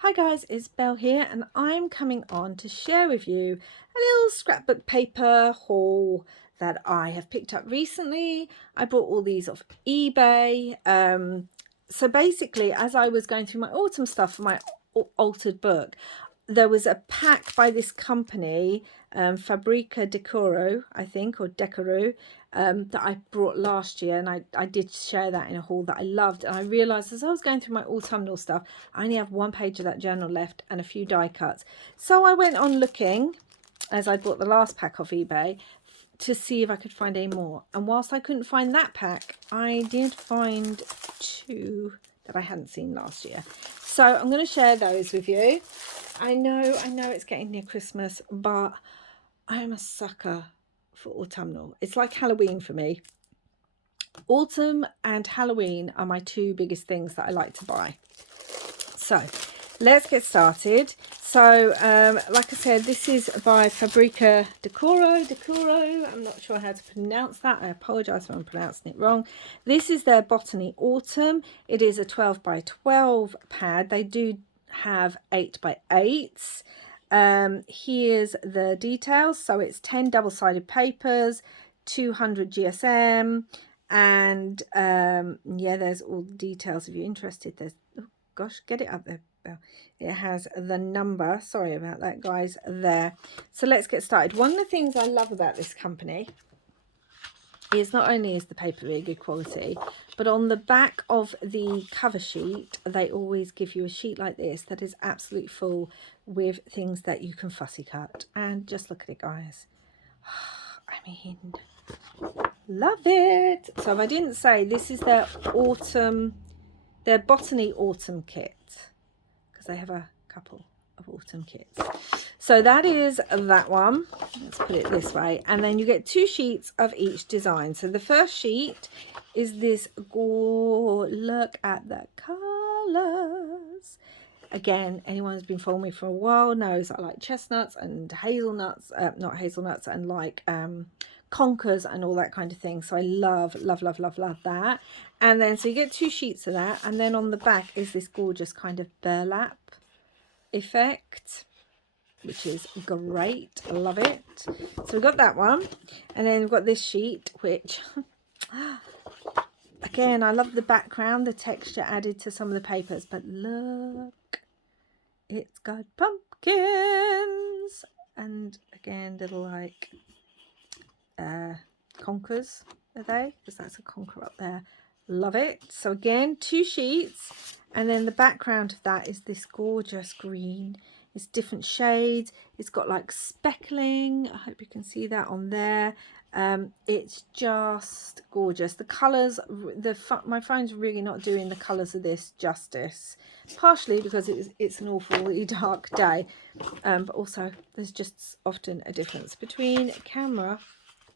Hi guys, it's Belle here and I'm coming on to share with you a little scrapbook paper haul that I have picked up recently. I bought all these off eBay. So basically, as I was going through my autumn stuff for my altered book, there was a pack by this company, Fabrica Decoro, I think, or Decoro, that I brought last year, and I did share that in a haul that I loved. And I realised as I was going through my autumnal stuff, I only have one page of that journal left and a few die cuts. So I went on looking, as I bought the last pack off eBay, to see if I could find any more. And whilst I couldn't find that pack, I did find two that I hadn't seen last year. So I'm going to share those with you. I know it's getting near Christmas, but I am a sucker for autumnal. It's like Halloween for me. Autumn and Halloween are my two biggest things that I like to buy. So let's get started. So like I said, this is by Fabrica Decoro. I'm not sure how to pronounce that. I apologize if I'm pronouncing it wrong. This is their Botany Autumn. It is a 12 by 12 pad. They do have 8 by 8s. Here's the details. So it's 10 double-sided papers, 200 GSM, and yeah, there's all the details if you're interested. There's, oh gosh, get it up there. It has the number, sorry about that guys, there. So let's get started. One of the things I love about this company is not only is the paper really good quality, but on the back of the cover sheet they always give you a sheet like this that is absolutely full with things that you can fussy cut. And just look at it guys. I mean, love it. So if I didn't say, this is their autumn, their Botany Autumn kit, because they have a couple of autumn kits. So that is that one. Let's put it this way. And then you get 2 sheets of each design. So the first sheet is this, look at the colours. Again, anyone who's been following me for a while knows I like chestnuts and hazelnuts, not hazelnuts, and like conkers and all that kind of thing. So I love that. And then so you get 2 sheets of that, and then on the back is this gorgeous kind of burlap effect, which is great. I love it. So we've got that one, and then we've got this sheet, which again, I love the background, the texture added to some of the papers, but look, it's got pumpkins, and again, little like conkers, are they? Because that's a conker up there. Love it. So again, 2 sheets, and then the background of that is this gorgeous green. It's different shades. It's got like speckling. I hope you can see that on there. It's just gorgeous. The colours, my phone's really not doing the colours of this justice, partially because it's an awfully dark day, but also there's just often a difference between camera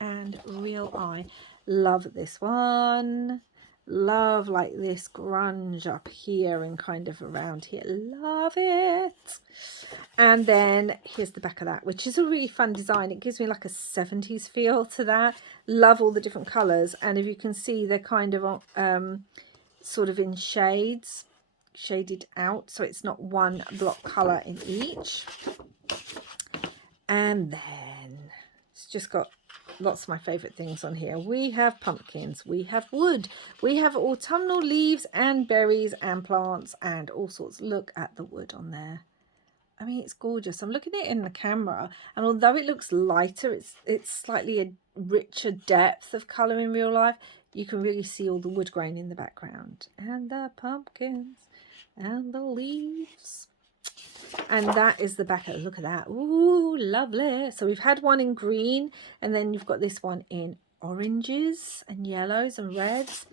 and real eye. Love this one. Love like this grunge up here and kind of around here. Love it. And then here's the back of that, which is a really fun design. It gives me like a 70s feel to that. Love all the different colors, and if you can see, they're kind of sort of in shades, shaded out, so it's not one block color in each. And then it's just got lots of my favorite things on here. We have pumpkins, we have wood, we have autumnal leaves and berries and plants and all sorts. Look at the wood on there. I mean, it's gorgeous. I'm looking at it in the camera, and although it looks lighter, it's slightly a richer depth of color in real life. You can really see all the wood grain in the background, and the pumpkins and the leaves. And that is the back of it. Look at that. Ooh, lovely. So we've had one in green, and then you've got this one in oranges and yellows and reds.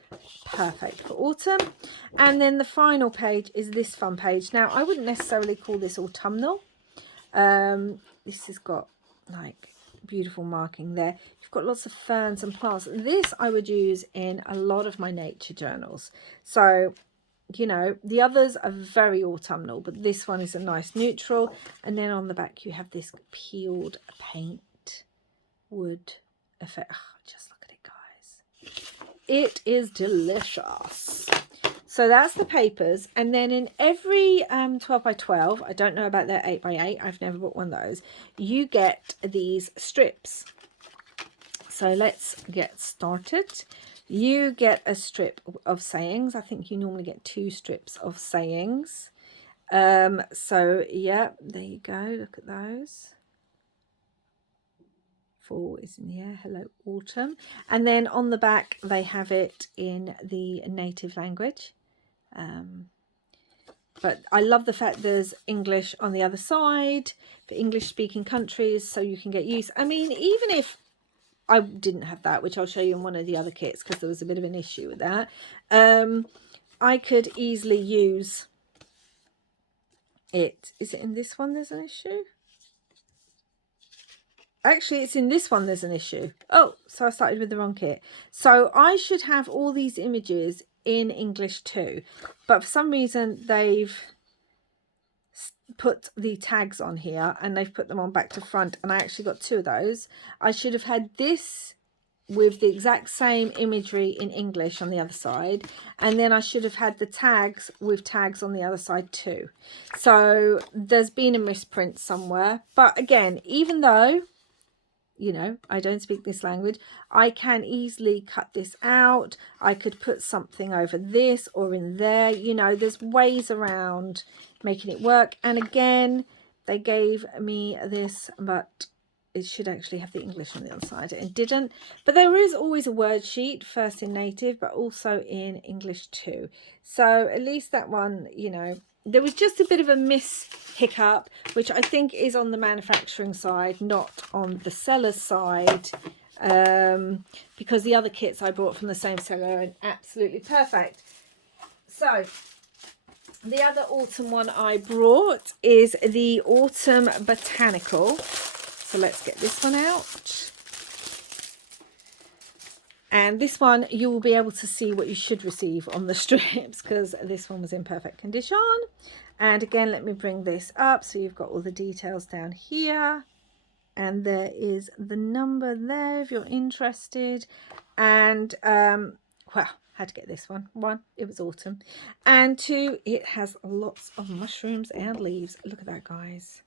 Perfect for autumn. And then the final page is this fun page. Now, I wouldn't necessarily call this autumnal. This has got like beautiful marking there. You've got lots of ferns and plants. This I would use in a lot of my nature journals. So, you know, the others are very autumnal, but this one is a nice neutral. And then on the back you have this peeled paint wood effect. Oh, just look at it guys, it is delicious. So that's the papers. And then in every 12 by 12, I don't know about their 8 by 8, I've never bought one of those, you get these strips. So let's get started. You get a strip of sayings. I think you normally get 2 strips of sayings. So yeah, there you go. Look at those. Fall is in the air. Hello, autumn. And then on the back, they have it in the native language. But I love the fact there's English on the other side for English speaking countries, so you can get used. I mean, even if I didn't have that, which I'll show you in one of the other kits because there was a bit of an issue with that, I could easily use it. Is it in this one there's an issue? Actually, it's in this one there's an issue. Oh, so I started with the wrong kit. So I should have all these images in English too, but for some reason they've put the tags on here and they've put them on back to front, and I actually got 2 of those. I should have had this with the exact same imagery in English on the other side, and then I should have had the tags with tags on the other side too. So there's been a misprint somewhere, but again, even though, you know, I don't speak this language, I can easily cut this out. I could put something over this or in there. You know, there's ways around making it work. And again, they gave me this, but it should actually have the English on the other side. It didn't. But there is always a word sheet, first in native, but also in English too. So at least that one, you know, there was just a bit of a hiccup, which I think is on the manufacturing side, not on the seller's side, because the other kits I bought from the same seller are absolutely perfect. So the other autumn one I brought is the Autumn Botanical. So let's get this one out. And this one, you will be able to see what you should receive on the strips, because this one was in perfect condition. And again, let me bring this up so you've got all the details down here. And there is the number there if you're interested. And, well, had to get this one. 1, it was autumn. And 2, it has lots of mushrooms and leaves. Look at that, guys.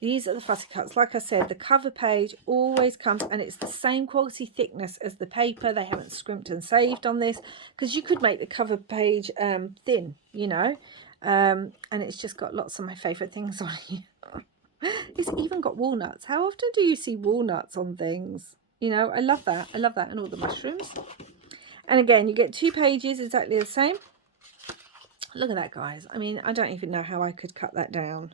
These are the fussy cuts. Like I said, the cover page always comes, and it's the same quality thickness as the paper. They haven't scrimped and saved on this, because you could make the cover page thin, you know. And it's just got lots of my favourite things on here. It's even got walnuts. How often do you see walnuts on things? You know, I love that. I love that. And all the mushrooms. And again, you get 2 pages exactly the same. Look at that, guys. I mean, I don't even know how I could cut that down.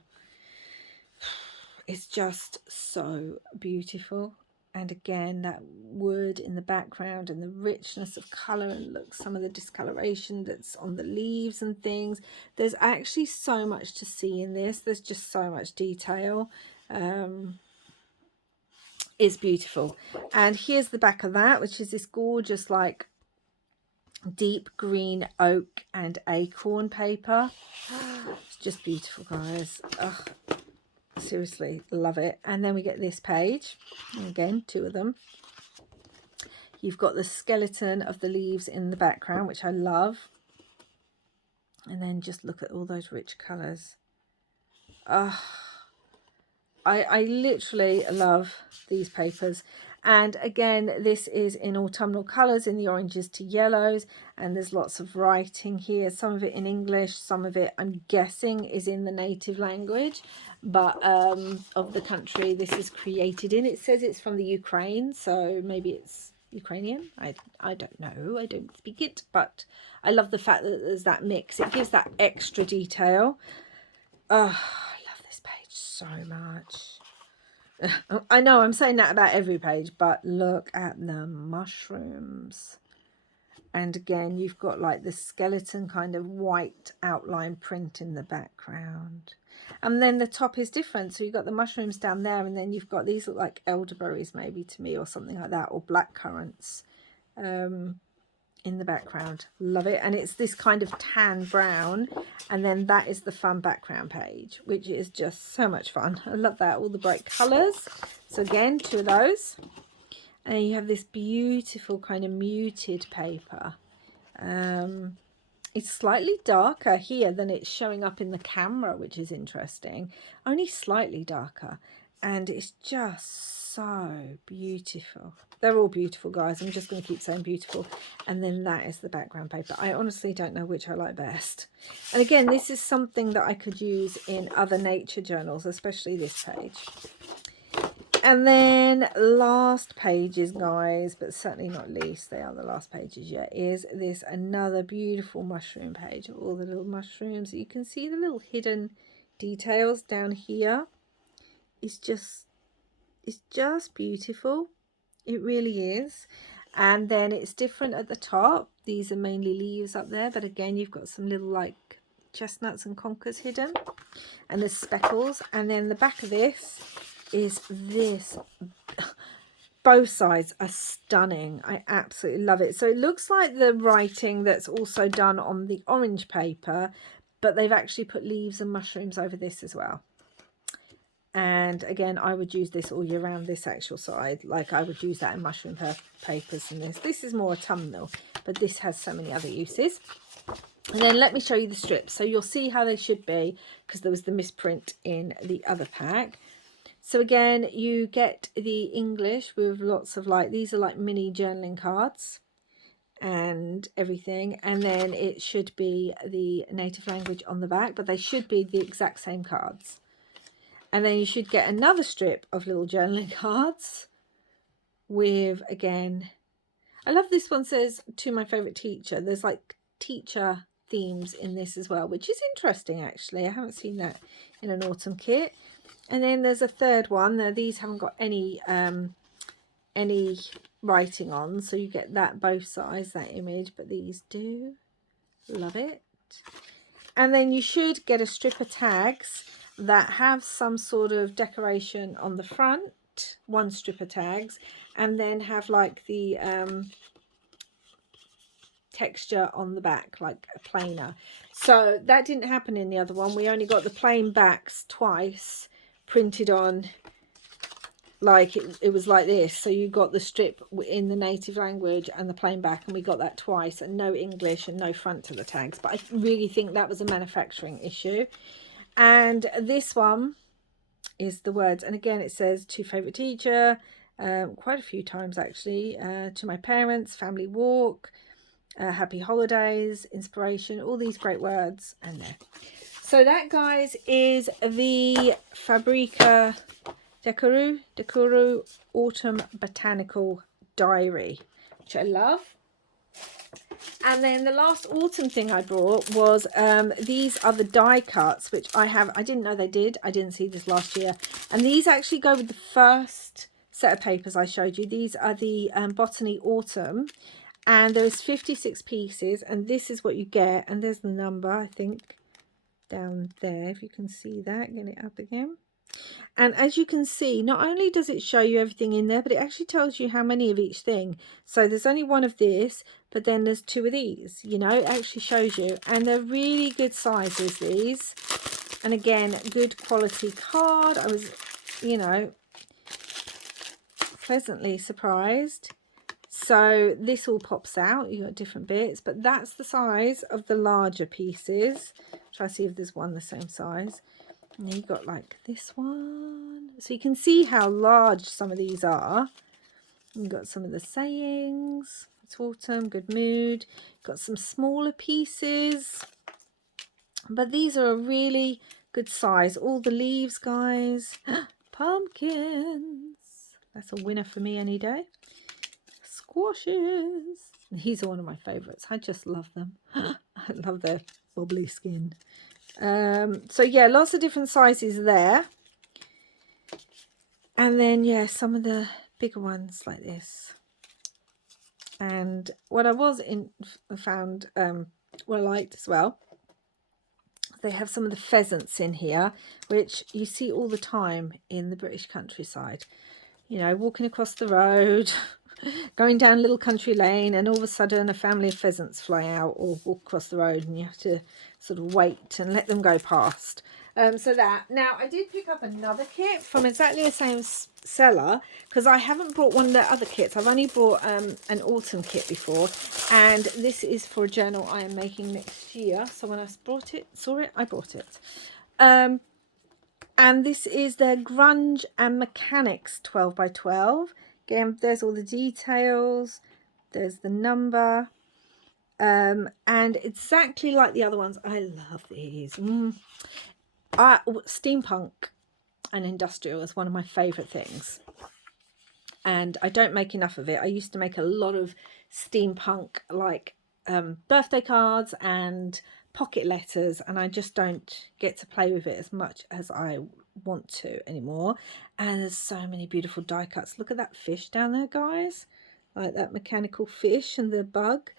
It's just so beautiful. And again, that wood in the background and the richness of colour, and look, some of the discoloration that's on the leaves and things. There's actually so much to see in this. There's just so much detail. It's beautiful. And here's the back of that, which is this gorgeous, like, deep green oak and acorn paper. It's just beautiful, guys. Ugh. Seriously, love it. And then we get this page. Again, 2 of them. You've got the skeleton of the leaves in the background, which I love. And then just look at all those rich colours. I literally love these papers. And again, this is in autumnal colours, in the oranges to yellows, and there's lots of writing here, some of it in English, some of it I'm guessing is in the native language, but of the country this is created in. It says it's from the Ukraine, so maybe it's Ukrainian. I don't know, I don't speak it, but I love the fact that there's that mix. It gives that extra detail. I love this page so much. I know I'm saying that about every page, but look at the mushrooms. And again, you've got like the skeleton kind of white outline print in the background. And then the top is different. So you've got the mushrooms down there, and then you've got these look like elderberries maybe to me, or something like that, or black currants in the background. Love it. And it's this kind of tan brown, and then that is the fun background page, which is just so much fun. I love that, all the bright colors. So again, 2 of those, and you have this beautiful kind of muted paper It's slightly darker here than it's showing up in the camera, which is interesting. Only slightly darker. And it's just so beautiful. They're all beautiful, guys. I'm just going to keep saying beautiful. And then that is the background paper. I honestly don't know which I like best. And again, this is something that I could use in other nature journals, especially this page. And then last pages, guys, but certainly not least, they are the last pages yet, is this another beautiful mushroom page of all the little mushrooms. You can see the little hidden details down here. It's just beautiful. It really is. And then it's different at the top. These are mainly leaves up there, but again, you've got some little like chestnuts and conkers hidden, and there's speckles. And then the back of this is this. Both sides are stunning. I absolutely love it. So it looks like the writing that's also done on the orange paper, but they've actually put leaves and mushrooms over this as well. And again, I would use this all year round, this actual side. Like I would use that in mushroom papers and this. This is more autumnal, but this has so many other uses. And then let me show you the strips. So you'll see how they should be, because there was the misprint in the other pack. So again, you get the English with lots of like, these are like mini journaling cards and everything. And then it should be the native language on the back, but they should be the exact same cards. And then you should get another strip of little journaling cards with, again, I love this one, says to my favourite teacher. There's like teacher themes in this as well, which is interesting actually. I haven't seen that in an autumn kit. And then there's a third one. Now these haven't got any writing on, so you get that both sides, that image, but these do. Love it. And then you should get a strip of tags that have some sort of decoration on the front, one strip of tags, and then have like the texture on the back, like a plainer. So that didn't happen in the other one. We only got the plain backs twice printed on, like it was like this. So you got the strip in the native language and the plain back, and we got that twice, and no English and no front to the tags. But I really think that was a manufacturing issue. And this one is the words, and again it says to favourite teacher, quite a few times actually, to my parents, family walk, happy holidays, inspiration, all these great words. And there. So that, guys, is the Fabrica Decoru Autumn Botanical Diary, which I love. And then the last autumn thing I brought was these are the die cuts, which I didn't know they did. I didn't see this last year. And these actually go with the first set of papers I showed you. These are the Botany Autumn. And there's 56 pieces. And this is what you get. And there's the number, I think, down there. If you can see that. Get it up again. And as you can see, not only does it show you everything in there, but it actually tells you how many of each thing. So there's only one of this, but then there's two of these, you know, it actually shows you. And they're really good sizes, these. And again, good quality card. I was, you know, pleasantly surprised. So this all pops out. You got different bits, but that's the size of the larger pieces. Try to see if there's one the same size. And then you got like this one. So you can see how large some of these are. You've got some of the sayings. It's autumn, good mood. Got some smaller pieces. But these are a really good size. All the leaves, guys. Pumpkins. That's a winner for me any day. Squashes. These are one of my favourites. I just love them. I love their wobbly skin. So yeah, lots of different sizes there. And then yeah, some of the bigger ones like this. And what I found what I liked as well, they have some of the pheasants in here, which you see all the time in the British countryside. You know, walking across the road, going down a little country lane, and all of a sudden a family of pheasants fly out or walk across the road, and you have to sort of wait and let them go past. So that. Now, I did pick up another kit from exactly the same seller, because I haven't brought one of their other kits. I've only brought an autumn kit before, and this is for a journal I am making next year. So when I saw it, I bought it. And this is their Grunge and Mechanics 12 by 12. Again, there's all the details. There's the number. And exactly like the other ones. I love these. Steampunk and industrial is one of my favourite things. And I don't make enough of it. I used to make a lot of steampunk, like birthday cards and pocket letters, and I just don't get to play with it as much as I want to anymore. And there's so many beautiful die cuts. Look at that fish down there, guys, like that mechanical fish and the bug.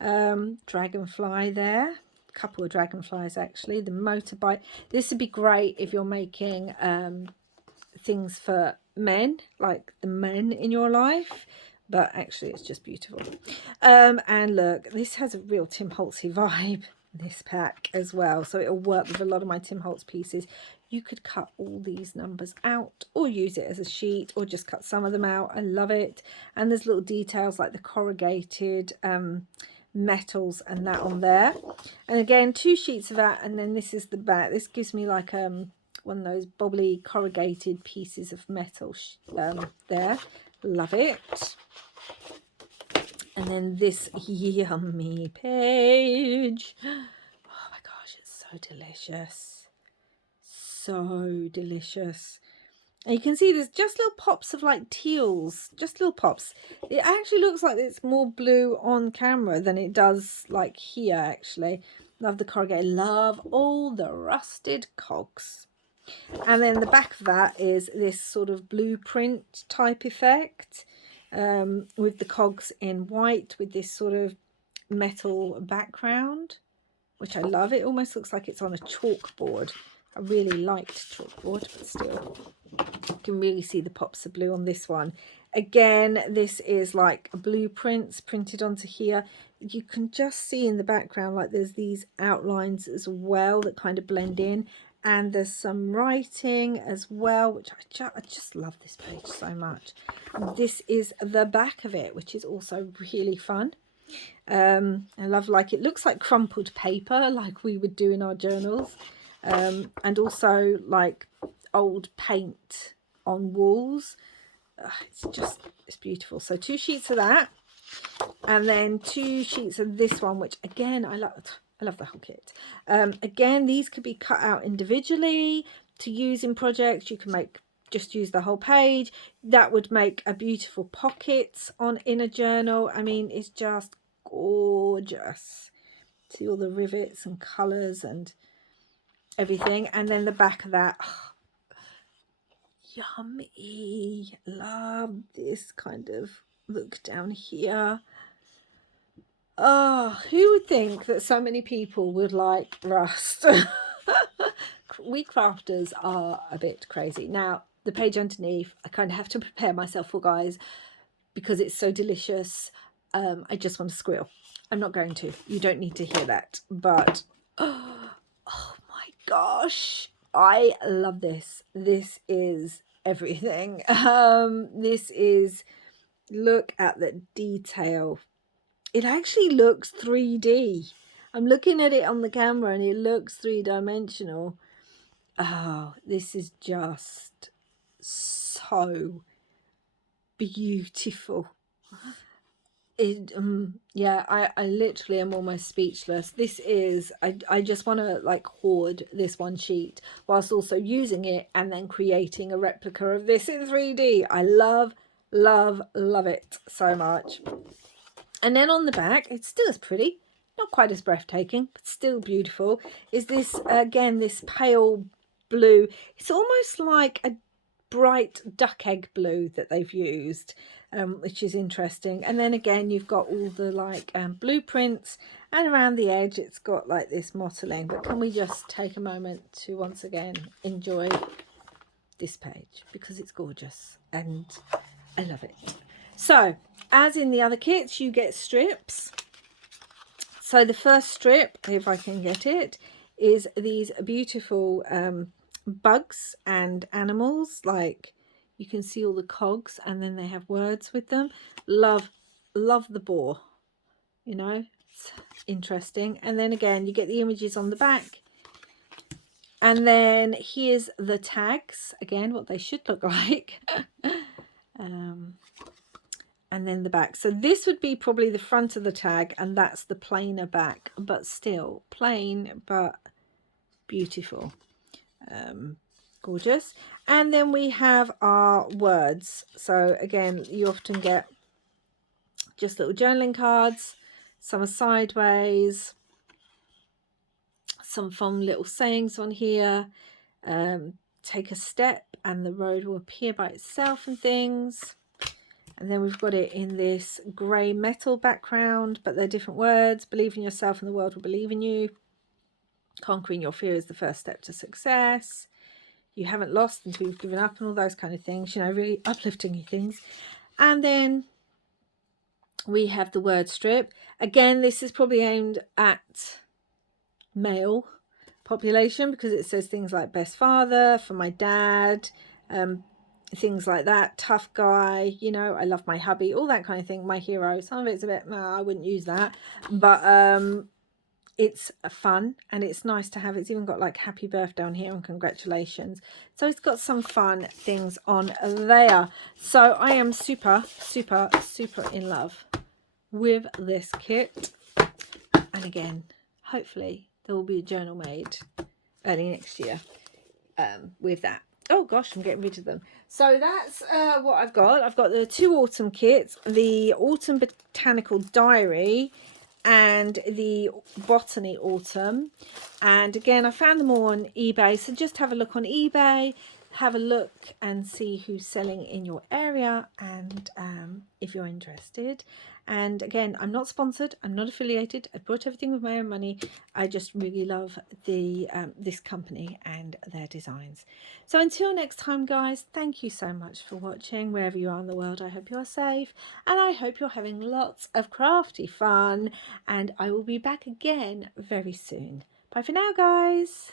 Dragonfly there, a couple of dragonflies actually. The motorbike. This would be great if you're making things for men, like the men in your life, but actually it's just beautiful. And look, this has a real Tim Holtzy vibe, this pack as well, so it'll work with a lot of my Tim Holtz pieces. You could cut all these numbers out or use it as a sheet, or just cut some of them out. I love it. And there's little details like the corrugated metals and that on there. And again, 2 sheets of that, and then this is the back. This gives me like one of those bobbly corrugated pieces of metal there. Love it. And then this yummy page. Oh my gosh, it's so delicious. So delicious. And you can see there's just little pops of like teals, just little pops. It actually looks like it's more blue on camera than it does like here actually. Love the corrugated, love all the rusted cogs. And then the back of that is this sort of blueprint type effect, with the cogs in white with this sort of metal background, which I love. It almost looks like it's on a chalkboard. I really liked chalkboard, but still you can really see the pops of blue on this one. Again, this is like blueprints printed onto here. You can just see in the background like there's these outlines as well that kind of blend in, and there's some writing as well, which I just love this page so much. This is the back of it, which is also really fun. I love, like, it looks like crumpled paper like we would do in our journals, and also like old paint on walls. It's beautiful. So 2 sheets of that, and then 2 sheets of this one, which again I love the whole kit. Again, these could be cut out individually to use in projects. You can just use the whole page. That would make a beautiful pocket in a journal. I mean, it's just gorgeous. See all the rivets and colours and everything. And then the back of that, yummy. Love this kind of look down here. Oh, who would think that so many people would like rust? We crafters are a bit crazy. Now, the page underneath, I kind of have to prepare myself for, guys, because it's so delicious. I just want to squeal. I'm not going to. You don't need to hear that. But, oh my gosh, I love this. This is everything. This is, look at the detail. It actually looks 3D. I'm looking at it on the camera and it looks 3-dimensional. Oh, this is just so beautiful. Yeah, I literally am almost speechless. This is, I just want to like hoard this one sheet whilst also using it and then creating a replica of this in 3D. I love it so much. And then on the back, it's still as pretty, not quite as breathtaking, but still beautiful, is this, again, this pale blue. It's almost like a bright duck egg blue that they've used, which is interesting. And then again, you've got all the like blueprints, and around the edge, it's got like this mottling. But can we just take a moment to once again enjoy this page, because it's gorgeous and I love it. So, as in the other kits, you get strips. So the first strip, if I can get it, is these beautiful bugs and animals. Like, you can see all the cogs, and then they have words with them. Love the boar, you know, it's interesting. And then again, you get the images on the back. And then here's the tags, again, what they should look like. And then the back. So this would be probably the front of the tag, and that's the plainer back, but still plain but beautiful. Gorgeous. And then we have our words. So again, you often get just little journaling cards. Some are sideways, some fun little sayings on here. Take a step and the road will appear by itself and things. And then we've got it in this grey metal background, but they're different words. Believe in yourself and the world will believe in you. Conquering your fear is the first step to success. You haven't lost until you've given up, and all those kind of things, you know, really uplifting things. And then we have the word strip. Again, this is probably aimed at male population, because it says things like best father, for my dad, things like that, tough guy, you know, I love my hubby, all that kind of thing, my hero. Some of it's a bit, no, I wouldn't use that, but it's fun, and it's nice to have. It's even got like happy birthday on here and congratulations, so it's got some fun things on there. So I am super in love with this kit, and again, hopefully there will be a journal made early next year with that. Oh gosh, I'm getting rid of them. So that's what I've got. I've got the 2 autumn kits, the Autumn Botanical Diary and the Botany Autumn. And again, I found them all on eBay, so just have a look on eBay, have a look and see who's selling in your area, and if you're interested. And again, I'm not sponsored, I'm not affiliated, I bought everything with my own money. I just really love the this company and their designs. So until next time, guys, thank you so much for watching. Wherever you are in the world, I hope you're safe, and I hope you're having lots of crafty fun, and I will be back again very soon. Bye for now, guys.